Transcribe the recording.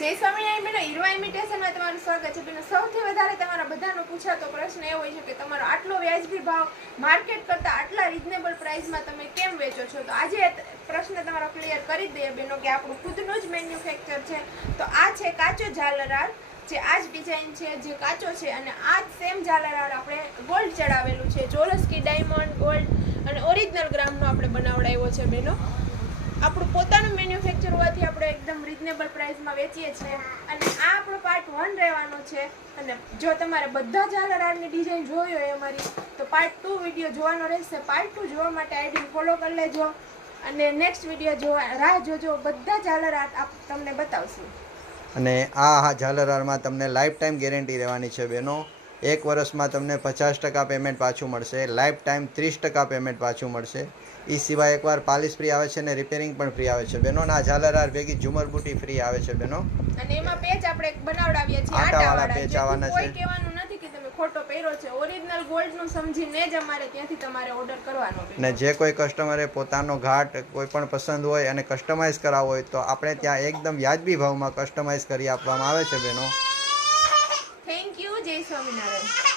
જય સ્વામિનારાયણ બેનો, હીરો ઇમિટેશનમાં તમારું સ્વાગત છે બેનો. સૌથી વધારે તમારા બધાનો પૂછાતો પ્રશ્ન એ હોય છે કે તમારો આટલો વ્યાજબી ભાવ માર્કેટ કરતાં આટલા રિઝનેબલ પ્રાઇસમાં તમે કેમ વેચો છો. તો આજે પ્રશ્ન તમારો ક્લિયર કરી દઈએ બેનો કે આપણું ખુદનું જ મેન્યુફેક્ચર છે. તો આ છે કાચો ઝાલરાર, જે આ જ ડિઝાઇન છે, જે કાચો છે, અને આ જ સેમ ઝાલરાર આપણે ગોલ્ડ ચડાવેલું છે. ચોરસ્કી ડાયમંડ ગોલ્ડ અને ઓરિજિનલ ગ્રામનો આપણે બનાવડાવ્યો છે બેનો. આપણું પોતાનું મેન્યુફેક્ચર હોવાથી આપણે એકદમ રિઝનેબલ પ્રાઇસમાં વેચીએ છીએ. અને આ આપણો પાર્ટ 1 રહેવાનો છે. અને જો તમારે બધા ઝાલરારની ડિઝાઇન જોવી હોય અમારી, તો પાર્ટ 2 વિડીયો જોવાનો રહેશે. પાર્ટ 2 જોવા માટે આઈડી ફોલો કરી લેજો અને નેક્સ્ટ વિડીયો જોવા રાહ જોજો. બધા ઝાલરાર તમને બતાવશું. અને આ ઝાલરારમાં તમને લાઈફ ટાઈમ ગેરંટી રહેવાની છે બેનો. 1 વર્ષમાં તમને 50% પેમેન્ટ પાછું મળશે, લાઈફ ટાઈમ 30% પેમેન્ટ પાછું મળશે. એ સિવાય એકવાર પાલિશ ફ્રી આવે છે અને રિપેરિંગ પણ ફ્રી આવે છે બેનો. અને આ ઝાલરાર ભેગી ઝુમર બુટી ફ્રી આવે છે બેનો. અને એમાં પેચ આપણે બનાવડાવીએ છીએ આટાવાળા પેચ આવવાના છે. કોઈ કહેવાનું નથી કે તમે ખોટો પહેર્યો છે. ઓરિજિનલ ગોલ્ડનું સમજીને જ અમારે ત્યાંથી તમારે ઓર્ડર કરવાનો છે. અને જે કોઈ કસ્ટમરે પોતાનો ઘાટ કોઈ પણ પસંદ હોય અને કસ્ટમાઇઝ કરાવવો હોય તો આપણે ત્યાં એકદમ વ્યાજબી ભાવમાં કસ્ટમાઇઝ કરી આપવામાં આવે છે બેનો. Thank you. જય સ્વામિનારાયણ.